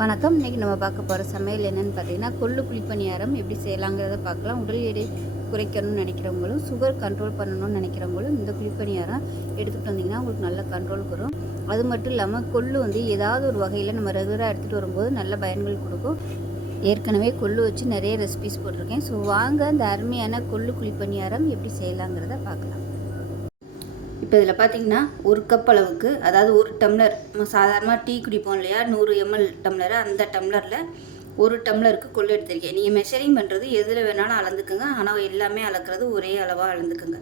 வணக்கம். இன்றைக்கி நம்ம பார்க்க போகிற சமையல் என்னென்னு பார்த்தீங்கன்னா கொள்ளு குழிப்பணியாரம் எப்படி செய்யலாங்கிறத பார்க்கலாம். உடல் எடை குறைக்கணும்னு நினைக்கிறவங்களும் சுகர் கண்ட்ரோல் பண்ணணும்னு நினைக்கிறவங்களும் இந்த குழிப்பணியாரம் எடுத்துகிட்டு வந்தீங்கன்னா உங்களுக்கு நல்ல கண்ட்ரோல் வரும் அது மட்டும் இல்லாமல் கொள்ளு வந்து ஏதாவது ஒரு வகையில் நம்ம ரெகுலராக எடுத்துகிட்டு வரும்போது நல்ல பயன்கள் கொடுக்கும். ஏற்கனவே கொள்ளு வச்சு நிறைய ரெசிபிஸ் போட்டிருக்கேன். ஸோ வாங்க அந்த அருமையான கொள்ளு குழிப்பணியாரம் எப்படி செய்யலாங்கிறத பார்க்கலாம். இப்போ இதில் பார்த்தீங்கன்னா ஒரு கப் அளவுக்கு அதாவது ஒரு டம்ளர் நம்ம சாதாரணமாக டீ குடிப்போம் இல்லையா? நூறு எம்எல் டம்ளர் அந்த டம்ளரில் ஒரு டம்ளருக்கு கொள்ளு எடுத்திருக்கேன். நீங்கள் மெஷரிங் பண்ணுறது எதில் வேணாலும் அளந்துக்குங்க. ஆனால் எல்லாமே அளக்கிறது ஒரே அளவாக அளந்துக்குங்க.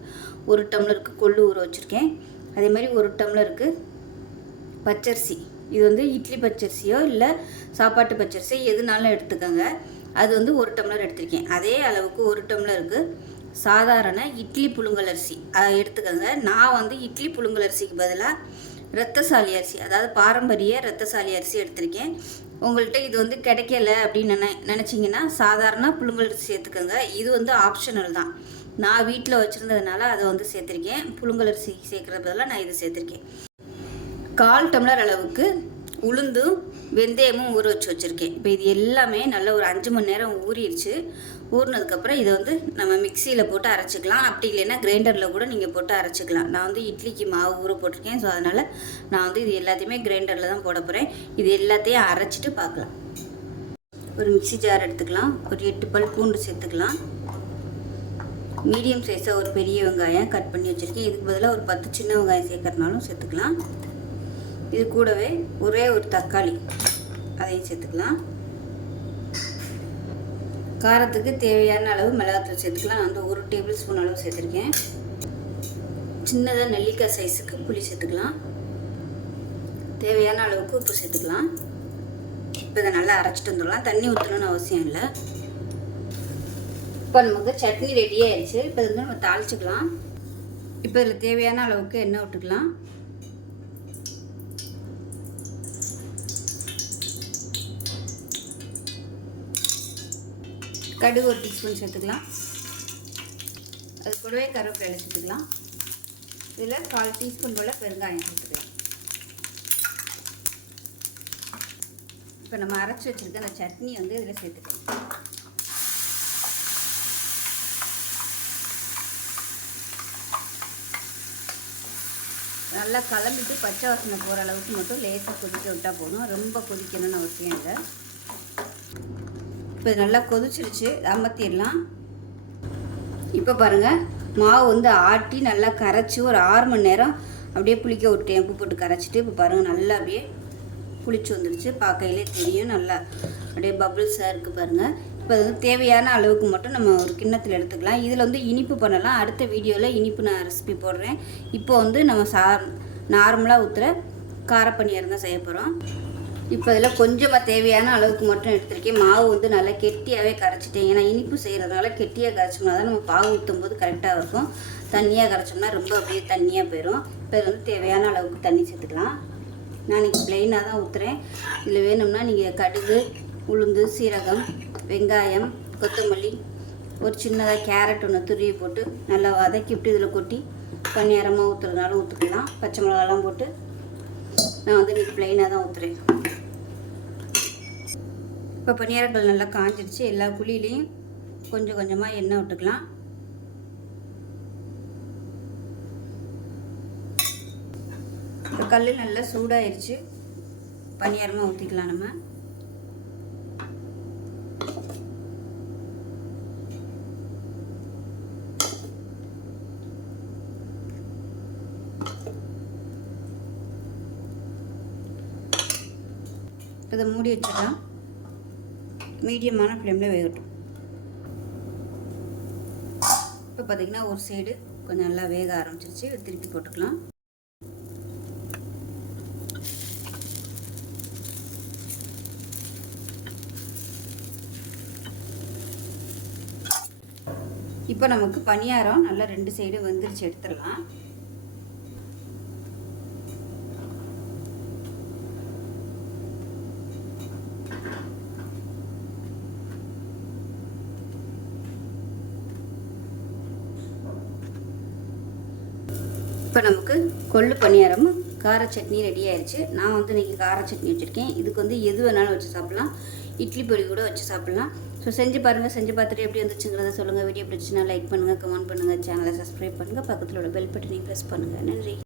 ஒரு டம்ளருக்கு கொள்ளு ஊற வச்சுருக்கேன். அதே மாதிரி ஒரு டம்ளருக்கு பச்சரிசி. இது வந்து இட்லி பச்சரிசியோ இல்லை சாப்பாட்டு பச்சரிசியோ எதுனாலும் எடுத்துக்கோங்க. அது வந்து ஒரு டம்ளர் எடுத்திருக்கேன். அதே அளவுக்கு ஒரு டம்ளருக்கு சாதாரண இட்லி புழுங்கல் அரிசி. எடுத்துக்கோங்க. நான் வந்து இட்லி புழுங்கல் அரிசிக்கு பதிலாக ரத்தசாலி அரிசி அதாவது பாரம்பரிய ரத்தசாலி அரிசி எடுத்திருக்கேன். உங்கள்கிட்ட இது வந்து கிடைக்கல அப்படின்னு நினை நினச்சிங்கன்னா சாதாரண புழுங்கல் அரிசி சேர்த்துக்கோங்க. இது வந்து ஆப்ஷனல் தான். நான் வீட்டில் வச்சுருந்ததுனால அதை வந்து சேர்த்துருக்கேன். புழுங்கல் அரிசி சேர்க்குறது பதிலாக நான் இதை சேர்த்துருக்கேன். கால் டம்ளர் அளவுக்கு உளுந்தும் வெந்தயமும் ஊற வச்சு வச்சுருக்கேன். இப்போ இது எல்லாமே நல்ல ஒரு அஞ்சு மணி நேரம் ஊறிடுச்சு. ஊறினதுக்கப்புறம் இதை வந்து நம்ம மிக்சியில் போட்டு அரைச்சிக்கலாம். அப்படி இல்லைன்னா கிரைண்டரில் கூட நீங்கள் போட்டு அரைச்சிக்கலாம். நான் வந்து இட்லிக்கு மாவு ஊற போட்டிருக்கேன். ஸோ அதனால் நான் வந்து இது எல்லாத்தையுமே கிரைண்டரில் தான் போட போகிறேன் இது எல்லாத்தையும் அரைச்சிட்டு பார்க்கலாம். ஒரு மிக்சி ஜார் எடுத்துக்கலாம். ஒரு எட்டு பல் பூண்டு சேர்த்துக்கலாம். மீடியம் சைஸாக ஒரு பெரிய வெங்காயம் கட் பண்ணி வச்சுருக்கேன். இதுக்கு பதிலாக ஒரு பத்து சின்ன வெங்காயம் சேர்க்கறனாலும் சேர்த்துக்கலாம். இது கூடவே ஒரே ஒரு தக்காளி. அதையும் சேர்த்துக்கலாம். காரத்துக்கு தேவையான அளவு மிளகாத்தூள் சேர்த்துக்கலாம். நான் வந்து ஒரு டேபிள் ஸ்பூன் அளவு சேர்த்துருக்கேன். சின்னதாக நெல்லிக்காய் சைஸுக்கு புளி சேர்த்துக்கலாம். தேவையான அளவுக்கு உப்பு சேர்த்துக்கலாம். இப்போ இதை நல்லா அரைச்சிட்டு வந்துடலாம். தண்ணி ஊற்றணும்னு அவசியம் இல்லை. இப்போ நமக்கு சட்னி ரெடியாக ஆயிடுச்சு. இப்போ வந்து நம்ம தாளிச்சிக்கலாம். இப்போ இதில் தேவையான அளவுக்கு எண்ணெய் விட்டுக்கலாம் கடுகு ஒரு டீஸ்பூன் சேர்த்துக்கலாம். அது கூடவே கருவேப்பிலை சேர்த்துக்கலாம். இதில் கால் டீஸ்பூன் போல் பெருங்காயம் சேர்த்துக்கலாம். இப்போ நம்ம அரைச்சி வச்சுருக்க அந்த சட்னி வந்து இதில் சேர்த்துக்கலாம். நல்லா கலந்துட்டு பச்சை வாசனை போகிற அளவுக்கு மட்டும் லேசாக கொதிக்க விட்டால் போதும். ரொம்ப கொதிக்கணும்னு அவசியம் இல்லை. இப்போ நல்லா கொதிச்சிருச்சு. அமர்த்திடலாம். இப்போ பாருங்கள் மாவு வந்து ஆட்டி நல்லா கரைச்சி ஒரு ஆறு மணி நேரம் அப்படியே புளிக்க விட்டேன். உப்பு போட்டு கரைச்சிட்டு இப்போ பாருங்கள் நல்லா அப்படியே புளிச்சு வந்துடுச்சு பார்க்கையிலே தெரியும் நல்லா அப்படியே பபிள்ஸாக இருக்குது பாருங்கள் இப்போ அது வந்து தேவையான அளவுக்கு மட்டும் நம்ம ஒரு கிண்ணத்தில் எடுத்துக்கலாம். இதில் வந்து இனிப்பு பண்ணலாம். அடுத்த வீடியோவில் இனிப்பு நான் ரெசிபி போடுறேன். இப்போ வந்து நம்ம சா நார்மலாக ஊற்றுற காரப்பணியாக தான் செய்ய போகிறோம் இப்போ இதில் கொஞ்சமாக தேவையான அளவுக்கு மட்டும் எடுத்துருக்கேன். மாவு வந்து நல்லா கெட்டியாகவே கரைச்சிட்டேன். ஏன்னா இனிப்பு செய்கிறதுனால கெட்டியாக கரைச்சோம்னா தான் நம்ம பாவு ஊற்றும் போது கரெக்டாக இருக்கும். தண்ணியாக கரைச்சோம்னா ரொம்ப அப்படியே தண்ணியாக போயிடும் இப்போ இது வந்து தேவையான அளவுக்கு தண்ணி சேர்த்துக்கலாம். நான் இன்றைக்கி ப்ளெயினாக தான் ஊற்றுறேன் இதில் வேணும்னா நீங்கள் கடுகு உளுந்து சீரகம் வெங்காயம் கொத்தமல்லி ஒரு சின்னதாக கேரட் ஒன்று துருவி போட்டு நல்லா வதக்கி விட்டு இதில் கொட்டி பணியாரமாக ஊற்றுறதுனால ஊற்றுக்கலாம் பச்சை மிளகாலாம் போட்டு நான் வந்து இன்றைக்கி ப்ளெயினாக தான் ஊற்றுறேன் இப்போ பணியாரங்கள் நல்லா காஞ்சிடுச்சு. எல்லா குழியிலையும் கொஞ்சம் கொஞ்சமாக எண்ணெய் விட்டுக்கலாம். இப்போ கல் நல்லா சூடாயிருச்சு. பணியாரமாக ஊற்றிக்கலாம் நம்ம. இதை மூடி வச்சிடலாம். மீடியமான ஃப்ளேமில் வேகட்டும். இப்போ பார்த்தீங்கன்னா ஒரு சைடு கொஞ்சம் நல்லா வேக ஆரம்பிச்சிருச்சு. திருப்பி போட்டுக்கலாம். இப்போ நமக்கு பணியாரம் நல்லா ரெண்டு சைடு வந்துருச்சு. எடுத்துடலாம். இப்போ நமக்கு கொள்ளு பணியாரமும் கார சட்னி ரெடி ஆயிடுச்சு நான் வந்து இன்றைக்கி கார சட்னி வச்சுருக்கேன். இதுக்கு வந்து எது வேணாலும் வச்சு சாப்பிட்லாம். இட்லி பொடி கூட வச்சு சாப்பிட்லாம். ஸோ செஞ்சு பாருங்கள் செஞ்சு பார்த்துட்டு எப்படி வந்துச்சுங்கிறத சொல்லுங்கள் வீடியோ பிடிச்சுன்னா லைக் பண்ணுங்கள் கமெண்ட் பண்ணுங்கள் சேனலை சப்ஸ்கிரைப் பண்ணுங்கள் பக்கத்தில் உள்ள பெல் பட்டனையும் ப்ரெஸ் பண்ணுங்கள் நன்றி.